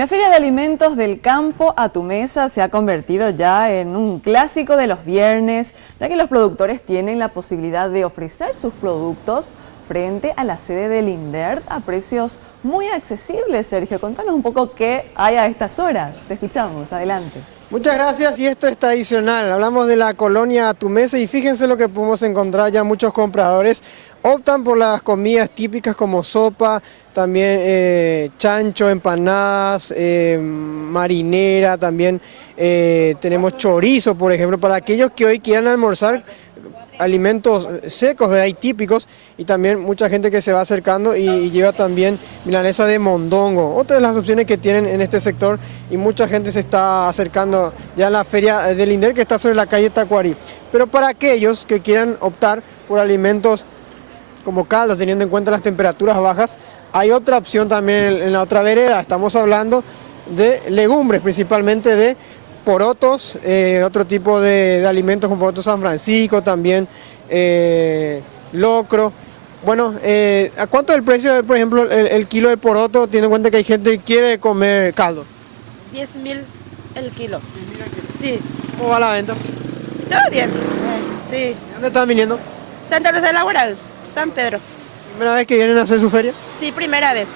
La Feria de Alimentos del Campo a tu Mesa se ha convertido ya en un clásico de los viernes, ya que los productores tienen la posibilidad de ofrecer sus productos frente a la sede del INDERT a precios muy accesibles. Sergio, contanos un poco qué hay a estas horas. Te escuchamos, adelante. Muchas gracias, y esto es tradicional. Hablamos de la colonia a tu mesa y fíjense lo que podemos encontrar. Ya muchos compradores optan por las comidas típicas como sopa, también chancho, empanadas, marinera, también tenemos chorizo, por ejemplo, para aquellos que hoy quieran almorzar alimentos secos, ¿verdad? Y típicos, y también mucha gente que se va acercando y lleva también milanesa de mondongo, otra de las opciones que tienen en este sector, y mucha gente se está acercando ya a la feria del INDERT, que está sobre la calle Tacuarí. Pero para aquellos que quieran optar por alimentos como caldos, teniendo en cuenta las temperaturas bajas, hay otra opción también en la otra vereda. Estamos hablando de legumbres, principalmente de porotos, otro tipo de alimentos como poroto San Francisco, también locro. Bueno, ¿a cuánto es el precio, por ejemplo, el kilo de poroto, teniendo en cuenta que hay gente que quiere comer caldo? 10.000 el kilo. Sí. ¿Cómo va la venta? Todo bien. Sí. ¿De dónde están viniendo? Santa Rosa de la Guarals, San Pedro. ¿Primera vez que vienen a hacer su feria? Sí, primera vez.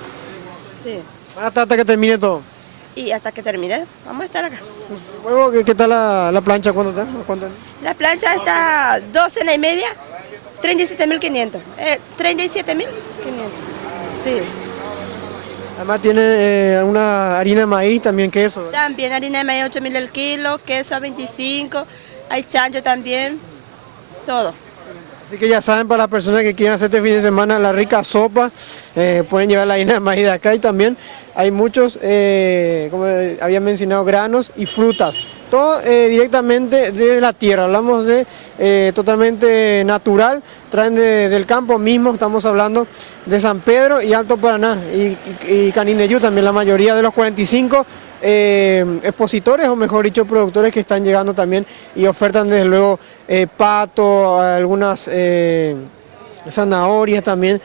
Sí. Van hasta que termine todo. Y hasta que termine, vamos a estar acá. Luego, ¿qué tal la plancha? ¿Cuánto está? ¿Cuánto? La plancha está 12,5, 37.500. 37.500. Sí. Además tiene una harina de maíz, también queso, ¿verdad? También harina de maíz 8.000 el kilo, queso a 25, hay chancho también, todo. Así que ya saben, para las personas que quieran hacer este fin de semana la rica sopa, pueden llevar la harina de maíz de acá, y también hay muchos, como había mencionado, granos y frutas. Todo directamente de la tierra, hablamos de totalmente natural, traen del campo mismo. Estamos hablando de San Pedro y Alto Paraná y Canindeyú, también la mayoría de los 45 expositores, o mejor dicho, productores que están llegando también y ofertan desde luego pato, algunas zanahorias también,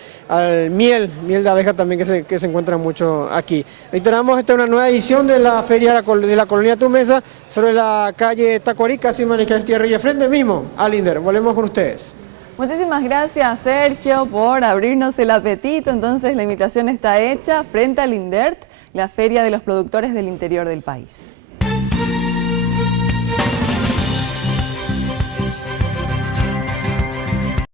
miel de abeja también que se encuentra mucho aquí. Reiteramos, esta es una nueva edición de la Feria de la Colonia a tu Mesa, sobre la calle Tacuarí, casi Manicales Tierra, y frente mismo al INDERT. Volvemos con ustedes. Muchísimas gracias, Sergio, por abrirnos el apetito. Entonces la invitación está hecha frente al INDERT, la Feria de los Productores del Interior del país.